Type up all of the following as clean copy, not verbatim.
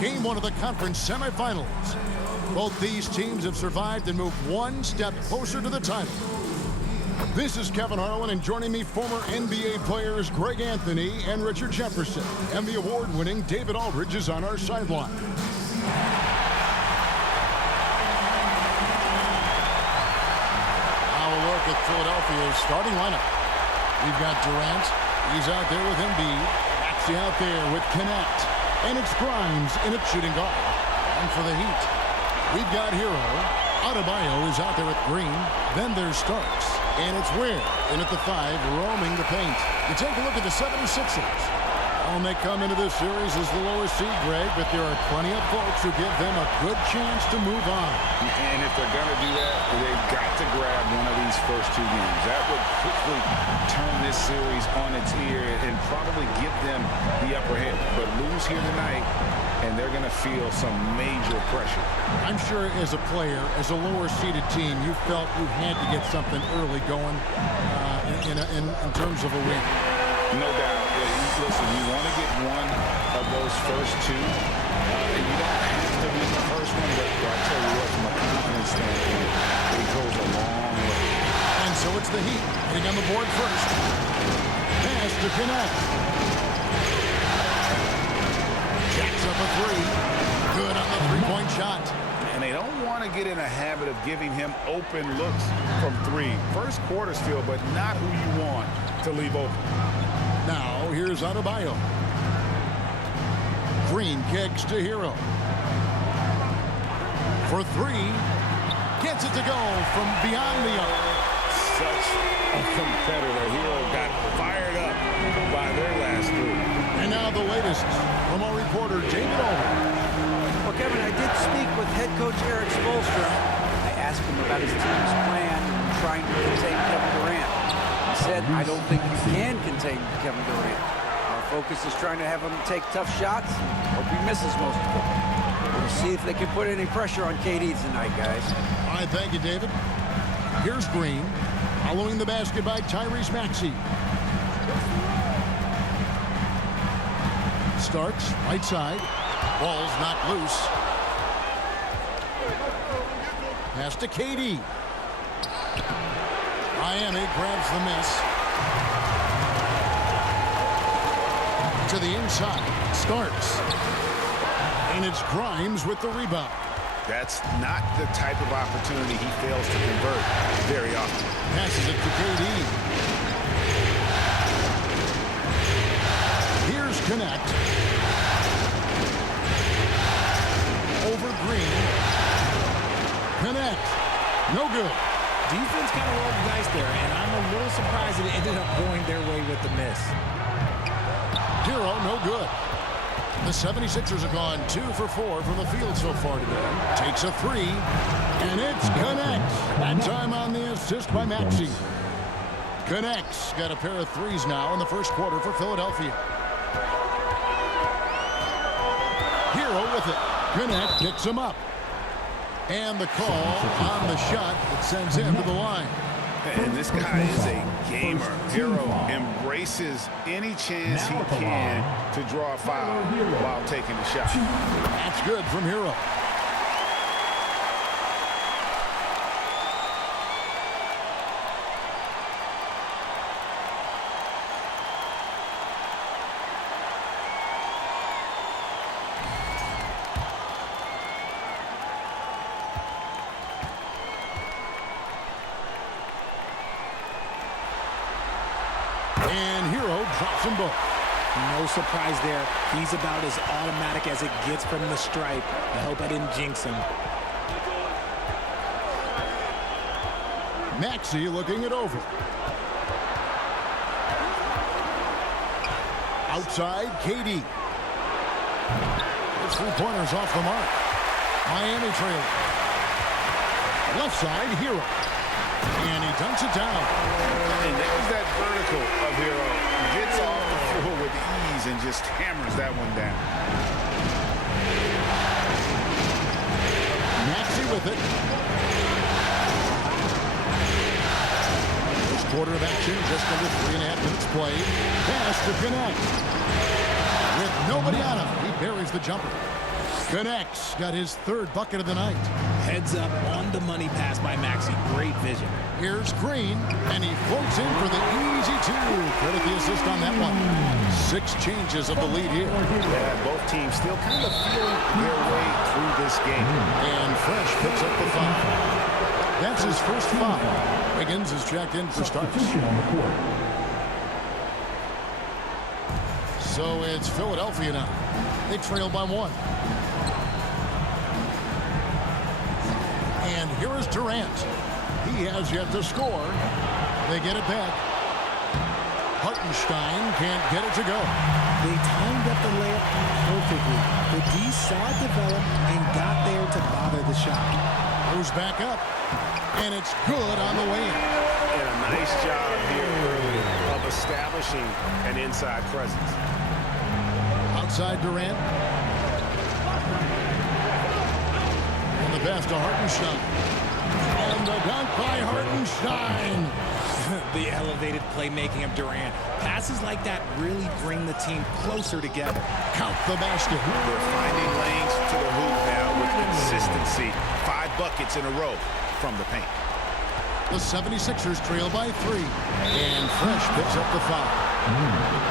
Game one of the conference semifinals. Both these teams have survived and moved one step closer to the title. This is Kevin Harlan, and joining me, former NBA players Greg Anthony and Richard Jefferson. And the award-winning David Aldridge is on our sideline. Now a look at Philadelphia's starting lineup. We've got Durant. He's out there with Embiid. Maxey out there with Connect. And it's Grimes in at shooting guard. And for the Heat, we've got Hero. Adebayo is out there with Green. Then there's Starks. And it's Ware in at the 5, roaming the paint. You take a look at the 76ers. And they come into this series as the lowest seed, Greg, but there are plenty of folks who give them a good chance to move on. And if they're going to do that, they've got to grab one of these first two games. That would quickly turn this series on its ear and probably give them the upper hand. But lose here tonight, and they're going to feel some major pressure. I'm sure as a player, as a lower-seeded team, you felt you had to get something early going in terms of a win. No doubt. Listen, you want to get one of those first two. And you don't have to win the first one, but I tell you what, from a confidence standpoint, it goes a long way. And so it's the Heat hitting on the board first. Pass to Connect. Jacks up a three. Good on the three-point shot. And they don't want to get in a habit of giving him open looks from three. First quarter still, but not who you want to leave open. Now, here's Adebayo. Green kicks to Hero. For three. Gets it to go from beyond the arc. Such a competitor. Hero got fired up by their last three. And now the latest from our reporter, David Aldridge. Well, Kevin, I did speak with head coach Eric Spoelstra. I asked him about his team's plan in trying to contain Kevin Durant. Said, I don't think you can contain Kevin Durant. Our focus is trying to have him take tough shots. Hope he misses most of them. We'll see if they can put any pressure on KD tonight, guys. All right, thank you, David. Here's Green. Following the basket by Tyrese Maxey. Starks, right side. Ball's not loose. Pass to KD. Miami grabs the miss. To the inside. Starks. And it's Grimes with the rebound. That's not the type of opportunity he fails to convert very often. Passes it to KD. Here's Connect. Over Green. Connect. No good. Defense kind of rolled the dice there, and I'm a little surprised that it ended up going their way with the miss. Hero, no good. The 76ers have gone 2 for 4 from the field so far today. Takes a three, and it's Connect. That time on the assist by Maxey. Connect's got a pair of threes now in the first quarter for Philadelphia. Hero with it. Connect picks him up. And the call on the shot that sends him to the line. And this guy is a gamer. Hero embraces any chance he can to draw a foul while taking the shot. That's good from Hero. And Hero drops them both. No surprise there. He's about as automatic as it gets from the stripe. I hope I didn't jinx him. Maxey looking it over. Outside, KD. His three-pointers off the mark. Miami trailing. Left side, Hero. And he dunks it down. And there's that vertical of Hero. Gets off the floor with ease and just hammers that one down. Maxey with it. First quarter of action, just under 3.5 minutes played. Pass to Connect. With nobody on him, he buries the jumper. Connects. Got his third bucket of the night. Heads up on the money pass by Maxey. Great vision. Here's Green, and he floats in for the easy two. Credit the assist on that one. 6 changes of the lead here. Yeah, both teams still kind of feeling their way through this game. And Fresh picks up the foul. That's his first foul. Wiggins is checked in for starts. So it's Philadelphia now. They trail by 1. And here is Durant. He has yet to score. They get it back. Hartenstein can't get it to go. They timed up the layup perfectly. The D saw it develop and got there to bother the shot. Goes back up. And it's good on the way in. And a nice job here early of establishing an inside presence. Outside Durant. And the pass to Hartenstein. And the dunk by Hartenstein. The elevated playmaking of Durant. Passes like that really bring the team closer together. Count the basket. They're finding lanes to the hoop now with consistency. 5 buckets in a row from the paint. The 76ers trail by 3. And Fresh picks up the foul.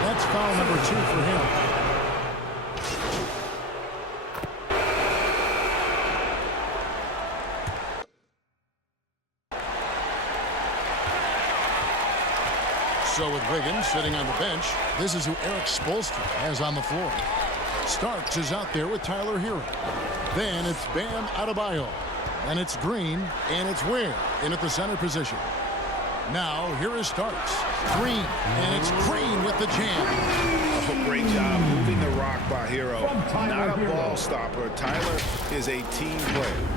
That's foul number 2 for him. So with Wiggins sitting on the bench, this is who Eric Spoelstra has on the floor. Starks is out there with Tyler Hero. Then it's Bam Adebayo. And it's Green, and it's Ware in at the center position. Now, here is Starks. Green, and it's Green with the jam. Oh, great job moving the rock by Hero. Not a ball stopper. Tyler is a team player.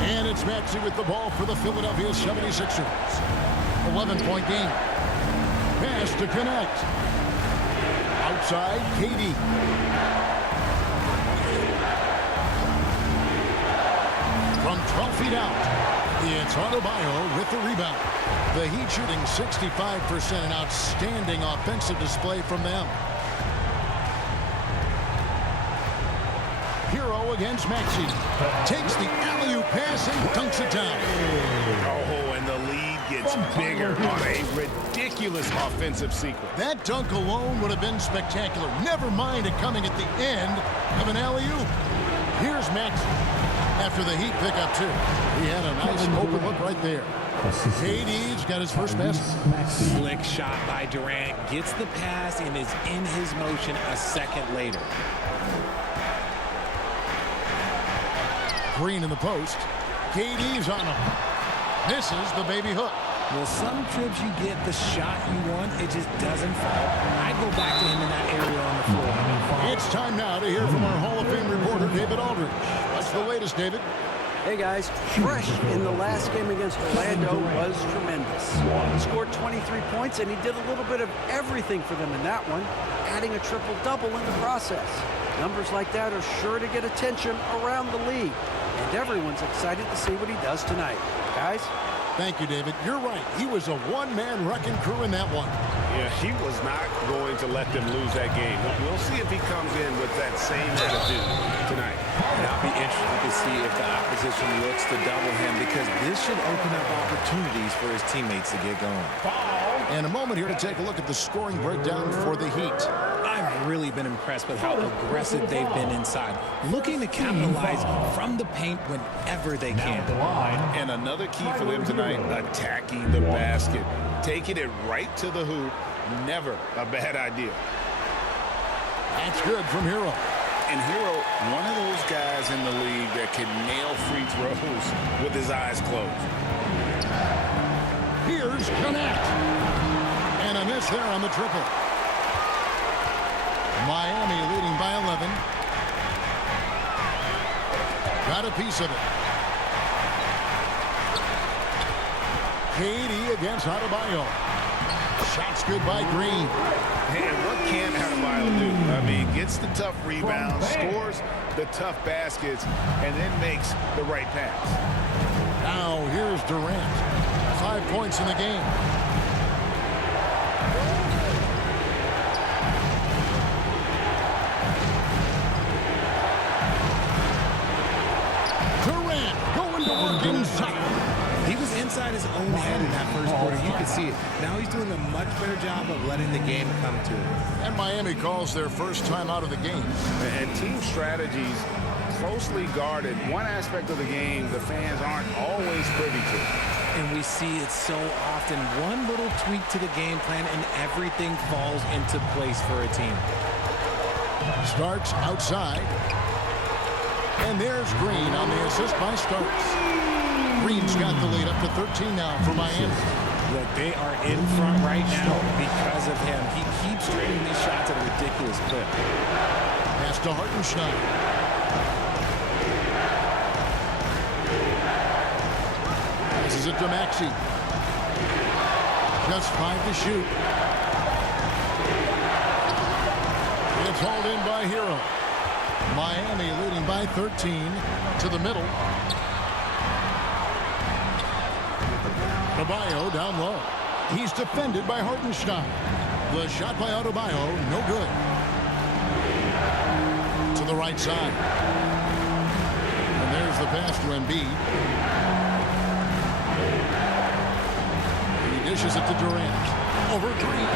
And it's Maxey with the ball for the Philadelphia 76ers. 11-point game. Pass to connect. Outside, KD. From 12 feet out, it's Adebayo with the rebound. The Heat shooting 65%, an outstanding offensive display from them. Hero against Maxey. Takes the alley-oop pass and dunks it down. Oh, and the lead gets bigger on a ridiculous offensive sequence. That dunk alone would have been spectacular. Never mind it coming at the end of an alley-oop. Here's Maxey. After the Heat pick up 2. He had a nice open look right there. KD's got his first basket. Slick shot by Durant. Gets the pass and is in his motion a second later. Green in the post. KD's on him. Misses the baby hook. Well, some trips you get the shot you want, it just doesn't fall. I go back to him in that area on the floor. It's time now to hear from our Hall of Fame reporter, David Aldridge. What's the latest, David? Hey guys, Fresh in the last game against Orlando was tremendous. He scored 23 points and he did a little bit of everything for them in that one, adding a triple-double in the process. Numbers like that are sure to get attention around the league, and everyone's excited to see what he does tonight. Guys? Thank you, David. You're right. He was a one-man wrecking crew in that one. Yeah, he was not going to let them lose that game. We'll see if he comes in with that same attitude tonight. And I'll be interested to see if the opposition looks to double him, because this should open up opportunities for his teammates to get going. And a moment here to take a look at the scoring breakdown for the Heat. I've really been impressed with how aggressive they've been inside, looking to capitalize from the paint whenever they can. And another key for them tonight, attacking the basket. Taking it right to the hoop, never a bad idea. That's good from Hero. And Hero, one of those guys in the league that can nail free throws with his eyes closed. Here's Connect. And a miss there on the triple. Miami leading by 11. Got a piece of it. KD against Adebayo. Shots good by Green. And what can Adebayo do? I mean, gets the tough rebounds, scores the tough baskets, and then makes the right pass. Now here's Durant. 5 points in the game. his own head in that first quarter. You could see it. Now he's doing a much better job of letting the game come to him. And Miami calls their first time out of the game. And team strategies closely guarded. One aspect of the game the fans aren't always privy to. And we see it so often. One little tweak to the game plan and everything falls into place for a team. Starks outside. And there's Green on the assist by Starks. Green's got the lead up to 13 now for Miami. Look, they are in front right now because of him. He keeps trading these shots at a ridiculous clip. Pass to Hartenstein. Passes it to Maxey. Just 5 to shoot. It's hauled in by Hero. Miami leading by 13 to the middle. Adebayo down low. He's defended by Hartenstein. The shot by Adebayo, no good. To the right side. And there's the pass to Embiid. He dishes it to Durant. Over Green.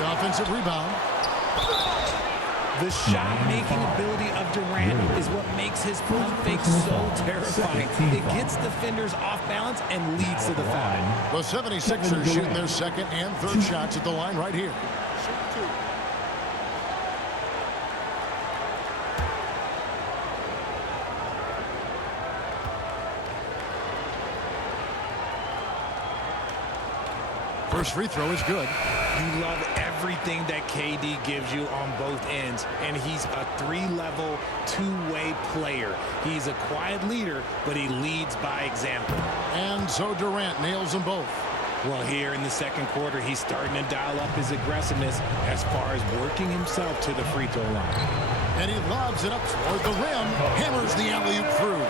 The offensive rebound. The shot-making ability of Durant is what makes his pump fake so terrifying. It gets defenders off balance and leads to the foul. The 76ers shooting their second and third shots at the line right here. First free throw is good. You love everything that KD gives you on both ends, and he's a three-level, two-way player. He's a quiet leader, but he leads by example. And so Durant nails them both. Well, here in the second quarter, he's starting to dial up his aggressiveness as far as working himself to the free throw line. And he lobs it up toward the rim, hammers the alley-oop through.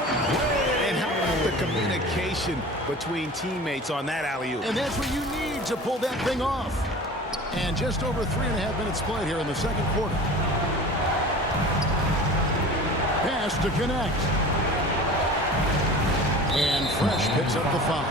And how about the communication between teammates on that alley-oop? And that's what you need to pull that thing off. And just over 3.5 minutes played here in the second quarter. Pass to connect. And Fresh picks up the foul.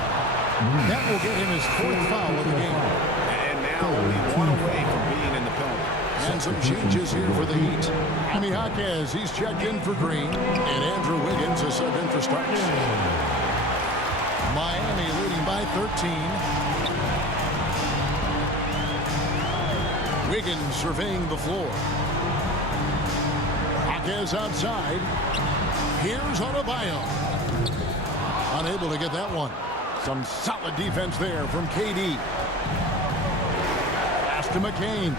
That will get him his 4th foul of the game. And now only one away from being in the penalty. And some changes here for the Heat. Jaime Jaquez, he's checked in for Green. And Andrew Wiggins is subbed in for Starks. Miami leading by 13. Wiggins surveying the floor. Jaquez outside. Here's Adebayo. Unable to get that one. Some solid defense there from KD. Pass to McCain.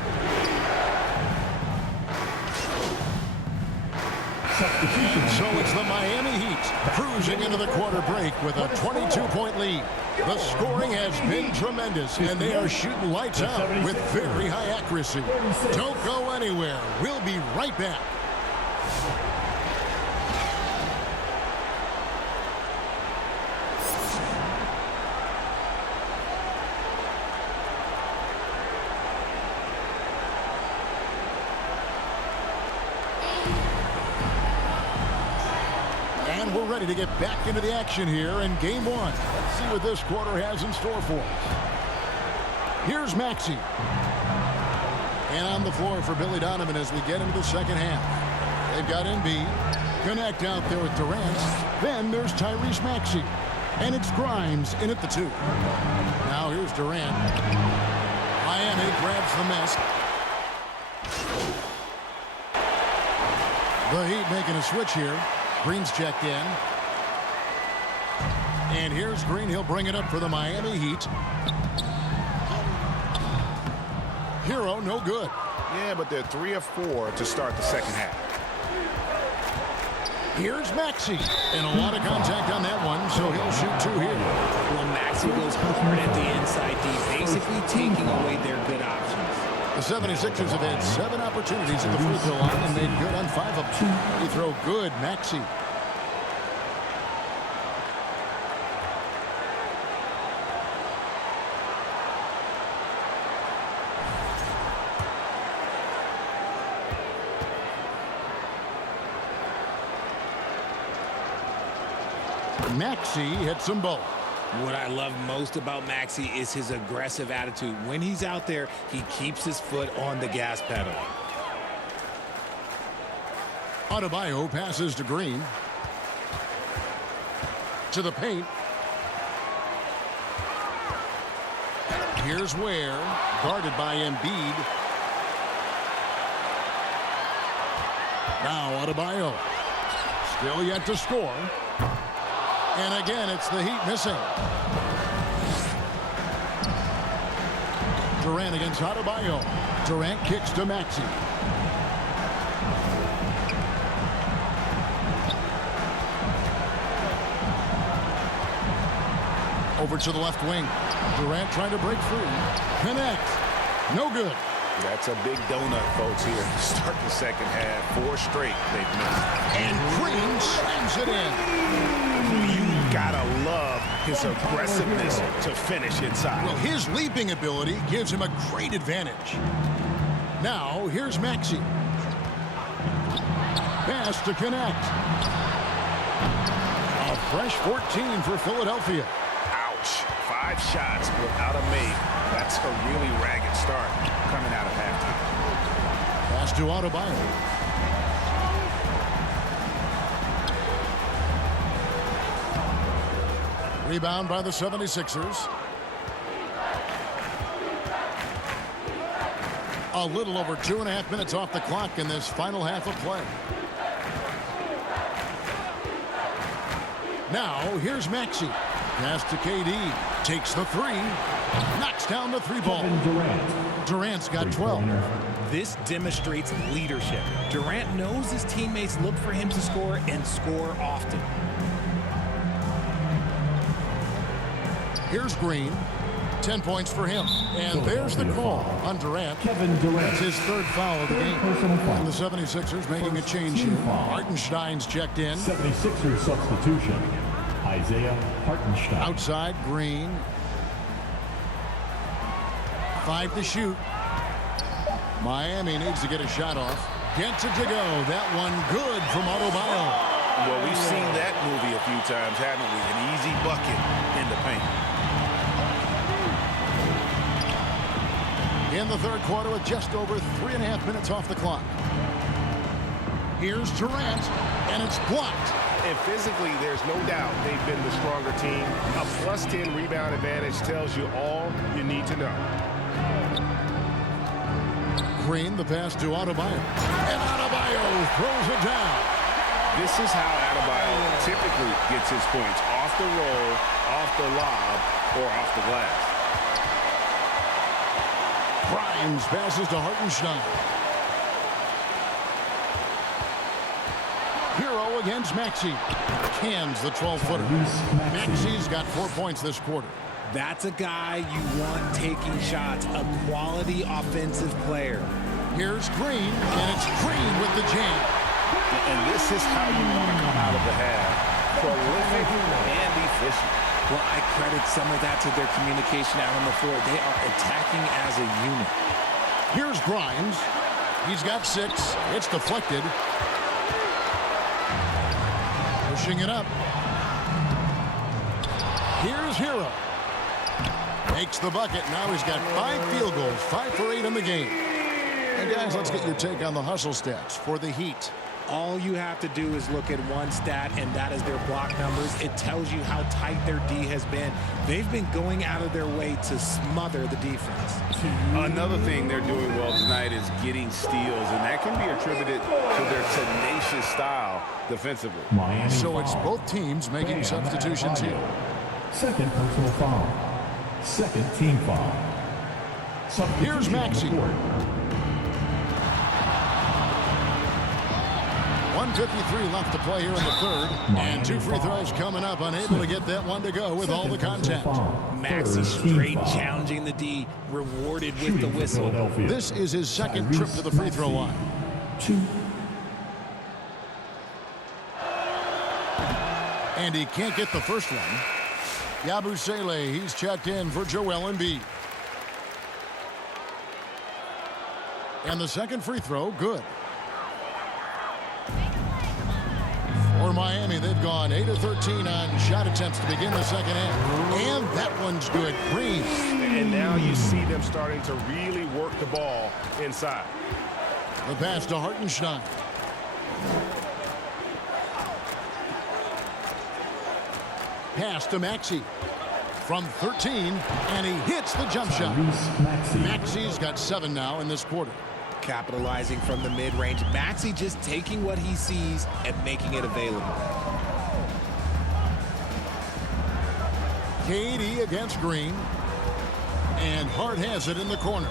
And so it's the Miami Heat cruising into the quarter break with a 22-point lead. The scoring has been tremendous, and they are shooting lights out with very high accuracy. Don't go anywhere. We'll be right back. And we're ready to get back into the action here in game one. Let's see what this quarter has in store for us. Here's Maxey. And on the floor for Billy Donovan as we get into the second half. They've got Embiid. Connect out there with Durant. Then there's Tyrese Maxey. And it's Grimes in at the 2. Now here's Durant. Miami grabs the miss. The Heat making a switch here. Green's checked in. And here's Green. He'll bring it up for the Miami Heat. Hero, no good. Yeah, but they're 3 of 4 to start the second half. Here's Maxey. And a lot of contact on that one, so he'll shoot 2 here. Well, Maxey goes hard at the inside D, basically taking away their good options. The 76ers have had 7 opportunities at the free throw line and made good on 5 of them. He throw good, Maxey. Maxey hits them both. What I love most about Maxey is his aggressive attitude. When he's out there, he keeps his foot on the gas pedal. Adebayo passes to Green. To the paint. Here's Ware, guarded by Embiid. Now Adebayo. Still yet to score. And again, it's the Heat missing. Durant against Adebayo. Durant kicks to Maxey. Over to the left wing. Durant trying to break free. Connect. No good. That's a big donut, folks, here. Start the second half. 4 straight they've missed. And Green slams it in. You gotta love his aggressiveness to finish inside. Well, his leaping ability gives him a great advantage. Now, here's Maxey. Pass to Connect. A fresh 14 for Philadelphia. Ouch. 5 shots without a make. That's a really ragged start coming out of halftime. Pass to Adebayo. Rebound by the 76ers. A little over 2.5 minutes off the clock in this final half of play. Now, here's Maxey. Pass to KD. Takes the 3. Knocks down the 3-ball. Durant's got 12. This demonstrates leadership. Durant knows his teammates look for him to score and score often. Here's Green. 10 points for him. And there's the call on Durant. Kevin Durant. It's his 3rd foul of the game. And the 76ers making a change here. Hartenstein's checked in. 76ers substitution. Isaiah Hartenstein. Outside, Green. 5 to shoot. Miami needs to get a shot off. Gets it to go. That one good from Adebayo. Well, we've seen that movie a few times, haven't we? An easy bucket in the paint. In the 3rd quarter with just over 3.5 minutes off the clock. Here's Durant, and it's blocked. And physically, there's no doubt they've been the stronger team. A +10 rebound advantage tells you all you need to know. Green, the pass to Adebayo. And Adebayo throws it down. This is how Adebayo typically gets his points. Off the roll, off the lob, or off the glass. Grimes passes to Hartenstein. Hero against Maxey. Cans the 12-footer. Maxey's got 4 points this quarter. That's a guy you want taking shots, a quality offensive player. Here's Green, and it's Green with the jam. And this is how you want to come out of the half. Prolific and efficient. Well, I credit some of that to their communication out on the floor. They are attacking as a unit. Here's Grimes. He's got 6. It's deflected. Pushing it up. Here's Hero. Makes the bucket. Now he's got 5 field goals. 5 for 8 in the game. And guys, let's get your take on the hustle stats for the Heat. All you have to do is look at one stat, and that is their block numbers. It tells you how tight their D has been. They've been going out of their way to smother the defense. Another thing they're doing well tonight is getting steals, and that can be attributed to their tenacious style defensively. Miami So it's foul. both teams making substitutions here. Second personal foul. Second team foul. Here's Maxey. 1:53 left to play here in the 3rd. And 2 free throws coming up. Unable to get that one to go with all the contact. Maxey straight challenging the D, rewarded with the whistle. This is his 2nd trip to the free throw line. 2. And he can't get the first one. Yabusele, he's checked in for Joel Embiid. And the 2nd free throw, good. For Miami, they've gone 8 of 13 on shot attempts to begin the second half. And that one's good. Green. And now you see them starting to really work the ball inside. The pass to Hartenstein. Pass to Maxey. From 13, and he hits the jump shot. Maxey's got 7 now in this quarter. Capitalizing from the mid-range. Maxey just taking what he sees and making it available. KD against Green. And Hart has it in the corner.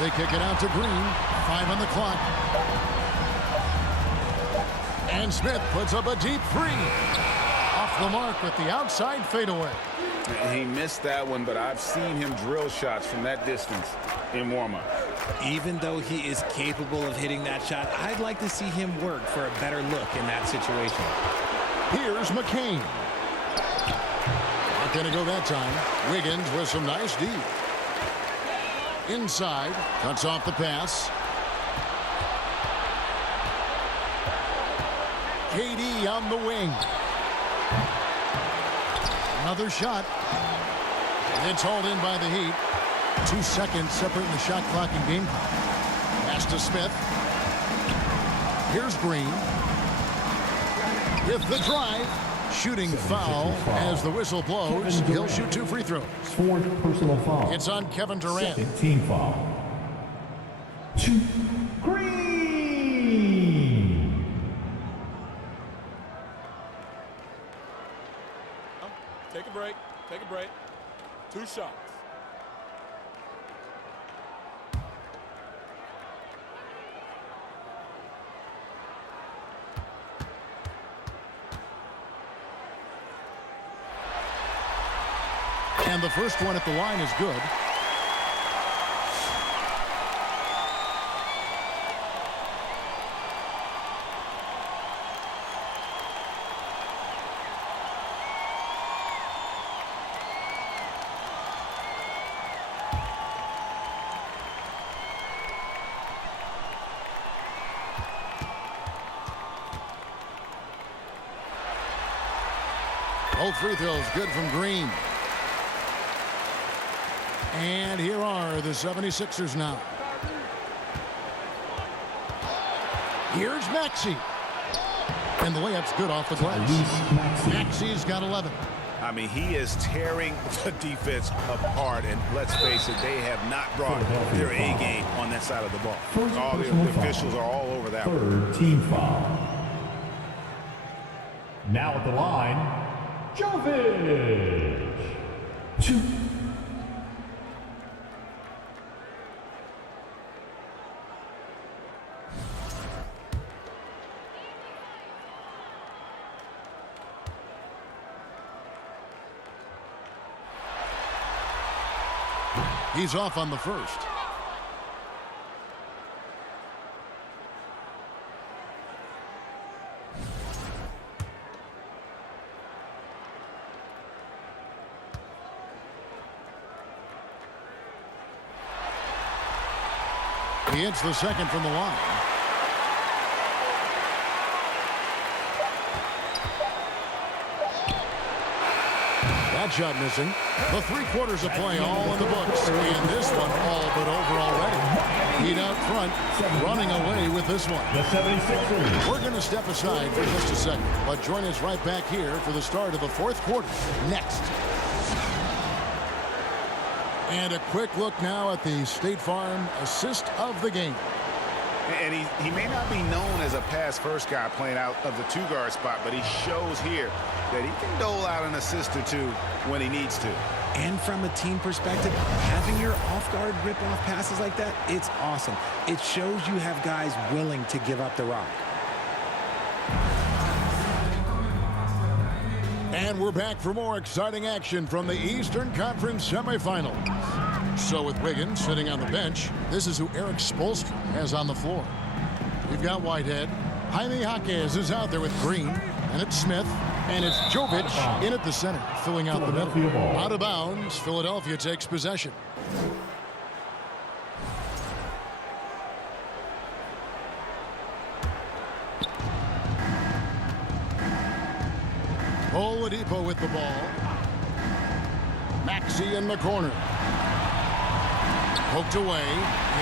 They kick it out to Green. 5 on the clock. And Smith puts up a deep three. Off the mark with the outside fadeaway. He missed that one, but I've seen him drill shots from that distance in warm-up. Even though he is capable of hitting that shot, I'd like to see him work for a better look in that situation. Here's McCain. Not going to go that time. Wiggins with some nice D. Inside. Cuts off the pass. KD on the wing. Another shot. It's hauled in by the Heat. 2 seconds separating the shot clock and game clock. Pass to Smith. Here's Green. With the drive. Shooting foul as the whistle blows. He'll shoot 2 free throws. 4th personal foul. It's on Kevin Durant. 2nd team foul. 2. Green. Take a break. Take a break. 2 shots. And the first one at the line is good. Both free throws good from Green. And here are the 76ers now. Here's Maxey. And the layup's good off the glass. Maxey's got 11. I mean, he is tearing the defense apart, and let's face it, they have not brought their A game on that side of the ball. All the officials are all over that one. 3rd team foul. Now at the line, Jovic. 2. He's off on the first. He hits the second from the line. That shot missing. The 3 quarters of play all in the books. And this one all but over already. Heat out front, running away with this one. The 76ers. We're going to step aside for just a second, but join us right back here for the start of the 4th quarter next. And a quick look now at the State Farm assist of the game. And he may not be known as a pass-first guy playing out of the 2-guard spot, but he shows here that he can dole out an assist or 2 when he needs to. And from a team perspective, having your off-guard rip-off passes like that, it's awesome. It shows you have guys willing to give up the rock. And we're back for more exciting action from the Eastern Conference semifinals. So with Wiggins sitting on the bench, this is who Erik Spoelstra has on the floor. We've got Whitehead. Jaime Jaquez is out there with Green. And it's Smith. And it's Jovic in at the center, filling out the middle. Out of bounds, Philadelphia takes possession. Oladipo with the ball. Maxey in the corner. Poked away.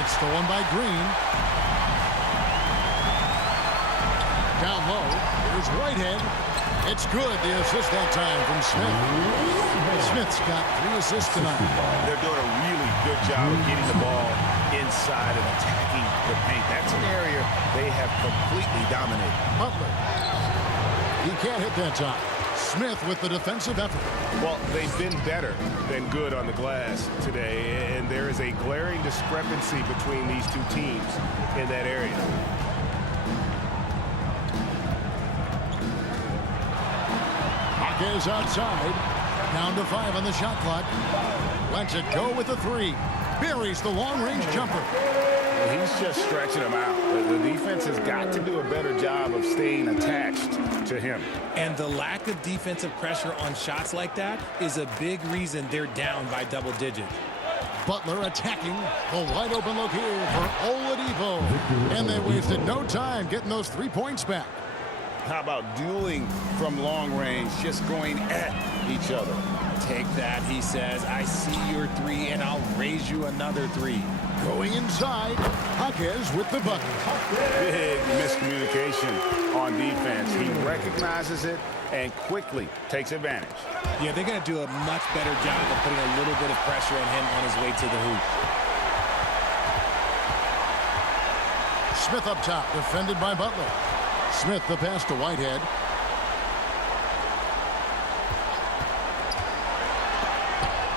It's stolen by Green. Down low. Here's Whitehead. It's good. The assist that time from Smith. Smith's got 3 assists tonight. They're doing a really good job of getting the ball inside and attacking the paint. That's an area they have completely dominated. Butler. He can't hit that time. Smith with the defensive effort. Well, they've been better than good on the glass today, and there is a glaring discrepancy between these two teams in that area. Is outside. Down to 5 on the shot clock. Lets it go with the 3. Buries the long-range jumper. Well, he's just stretching him out. The defense has got to do a better job of staying attached to him. And the lack of defensive pressure on shots like that is a big reason they're down by double digits. Butler attacking. The wide open look here for Oladipo. And they wasted no time getting those 3 points back. How about dueling from long range, just going at each other? Take that, he says. I see your 3, and I'll raise you another 3. Going inside. Jaquez with the bucket. Big miscommunication on defense. He recognizes it and quickly takes advantage. Yeah, they're going to do a much better job of putting a little bit of pressure on him on his way to the hoop. Smith up top, defended by Butler. Smith the pass to Whitehead.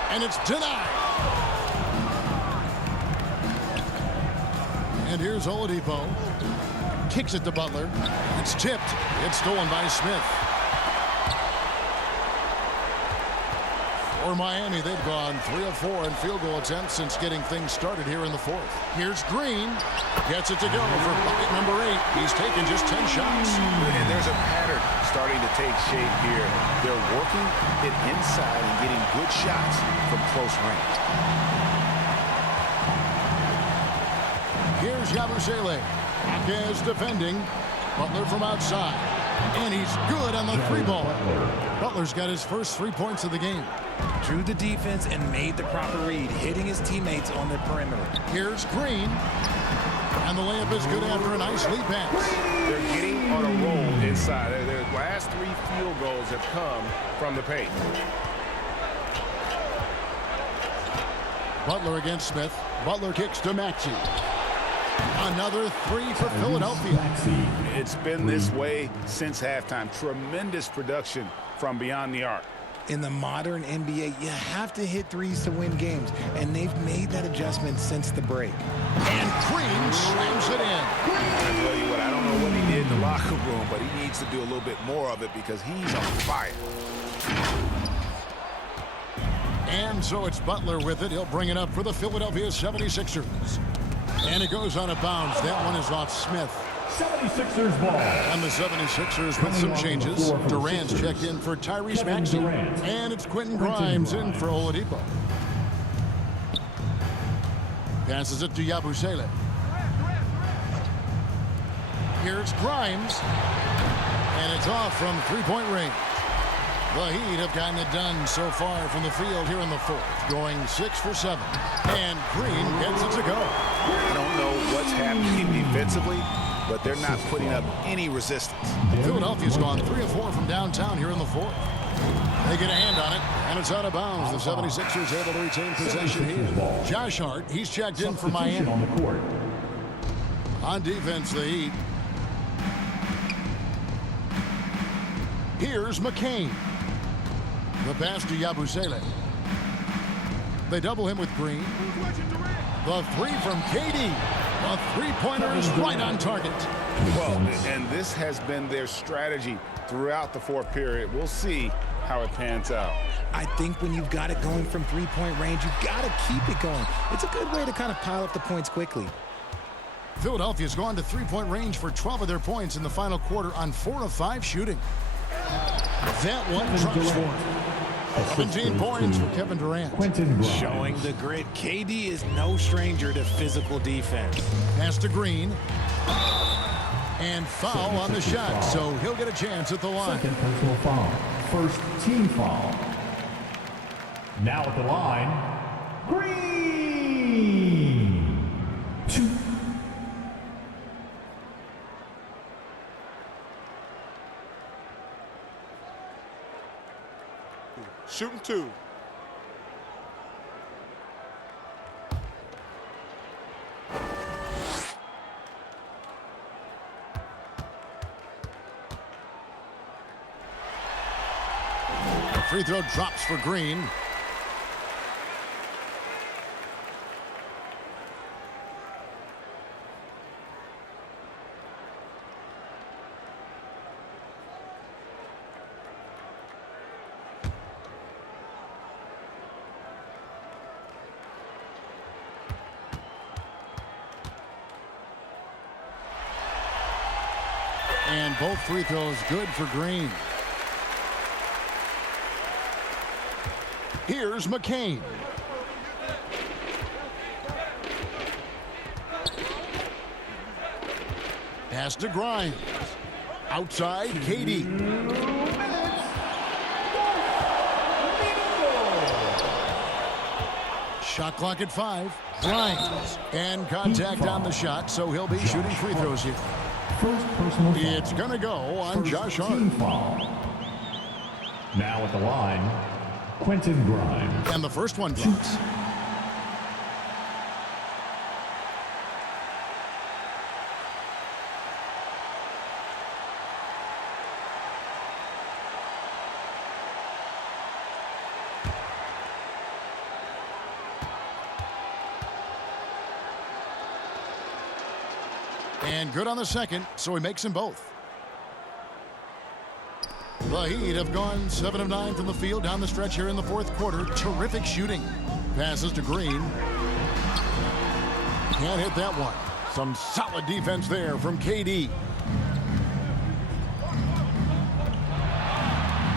And it's denied. And here's Oladipo. Kicks it to Butler. It's tipped. It's stolen by Smith. For Miami, they've gone 3 of 4 in field goal attempts since getting things started here in the 4th. Here's Green. Gets it to go for bucket number 8. He's taken just 10 shots. And there's a pattern starting to take shape here. They're working it inside and getting good shots from close range. Here's Yabusele. Jaquez defending. Butler from outside. And he's good on the 3-ball. Butler's got his first 3 points of the game. Drew the defense and made the proper read, hitting his teammates on the perimeter. Here's Green. And the layup is good after a nice lead pass. They're getting on a roll inside. Their last 3 field goals have come from the paint. Butler against Smith. Butler kicks to Maxey. Another 3 for Philadelphia. It's been this way since halftime. Tremendous production from beyond the arc. In the modern NBA, you have to hit 3s to win games, and they've made that adjustment since the break. And Green slams it in. I tell you what, I don't know what he did in the locker room, but he needs to do a little bit more of it because he's on fire. And so it's Butler with it. He'll bring it up for the Philadelphia 76ers. And it goes out of bounds. That one is off Smith. 76ers ball. And the 76ers with some changes. Durant's checked in for Tyrese Maxey. And it's Quentin Grimes in for Oladipo. Passes it to Yabusele. Here's Grimes. And it's off from 3-point range. The Heat have gotten it done so far from the field here in the 4th, going 6 for 7. And Green gets it to go. I don't know what's happening defensively, but they're not putting up any resistance. Philadelphia's gone 3 of 4 from downtown here in the 4th. They get a hand on it, and it's out of bounds. The 76ers able to retain possession here. Josh Hart, he's checked in for Miami. On the court. On defense, the Heat. Here's McCain. The pass to Yabusele. They double him with Green. The 3 from KD. The 3-pointer is right on target. Well, and this has been their strategy throughout the 4th period. We'll see how it pans out. I think when you've got it going from 3-point range, you've got to keep it going. It's a good way to kind of pile up the points quickly. Philadelphia's gone to 3-point range for 12 of their points in the final quarter on 4 of 5 shooting. That one drops for 17 points for Kevin Durant. Showing the grit, KD is no stranger to physical defense. Pass to Green. And foul on the shot, so he'll get a chance at the line. Second personal foul. first team foul. Now at the line, Green. 2. Shooting 2. Free throw drops for Green. And both free throws good for Green. Here's McCain. Pass to Grimes. Outside, KD. Shot clock at 5. Grimes. And contact on the shot, so he'll be shooting free throws here. First personal foul. It's going to go on Josh Hart. Team foul. Now at the line, Quentin Grimes. And the first one drops. And good on the second, so he makes them both. The Heat have gone 7 of 9 from the field down the stretch here in the fourth quarter. Terrific shooting. Passes to Green. Can't hit that one. Some solid defense there from KD.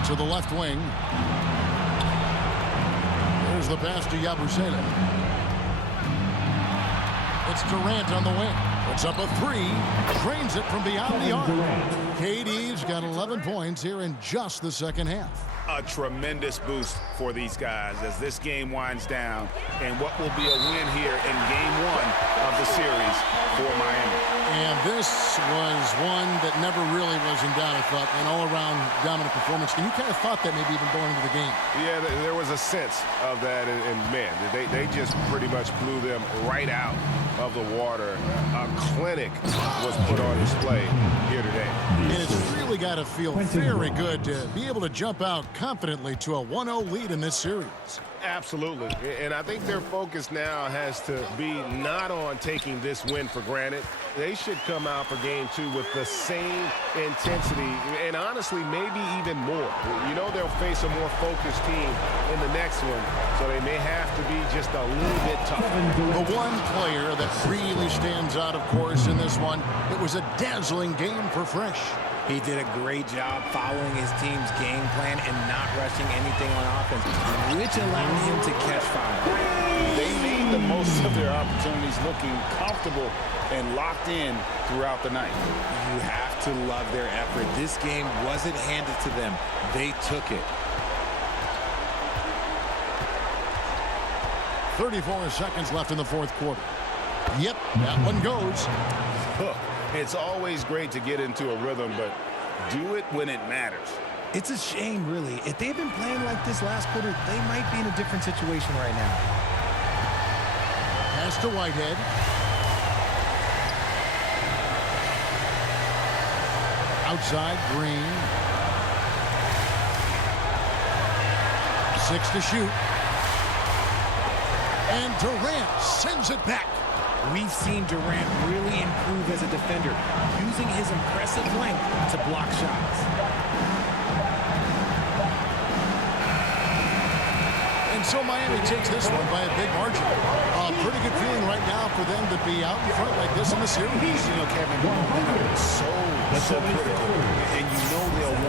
To the left wing. There's the pass to Yabusele. It's Durant on the wing. Puts up a 3. Drains it from beyond the arc. KD's got 11 points here in just the second half. A tremendous boost for these guys as this game winds down, and what will be a win here in game 1 of the series for Miami. And this was one that never really was in doubt, I thought, an all-around dominant performance. And you kind of thought that maybe even going into the game. Yeah, there was a sense of that, and man, they just pretty much blew them right out of the water. A clinic was put on display here today. And it's really got to feel very good to be able to jump out confidently to a 1-0 lead in this series. Absolutely. And I think their focus now has to be not on taking this win for granted. They should come out for game 2 with the same intensity and honestly maybe even more. You know they'll face a more focused team in the next one, so they may have to be just a little bit tougher. The one player that really stands out, of course, in this one, it was a dazzling game for Fresh. He did a great job following his team's game plan and not rushing anything on offense, which allowed him to catch fire. They made the most of their opportunities, looking comfortable and locked in throughout the night. You have to love their effort. This game wasn't handed to them. They took it. 34 seconds left in the fourth quarter. Yep, that one goes. Look, it's always great to get into a rhythm, but do it when it matters. It's a shame, really. If they've been playing like this last quarter, they might be in a different situation right now. Pass to Whitehead. Outside, Green. 6 to shoot. And Durant sends it back. We've seen Durant really improve as a defender, using his impressive length to block shots. And so Miami takes this one by a big margin. A pretty good feeling right now for them to be out in front like this in the series. You know, Kevin, the momentum is so critical. And you know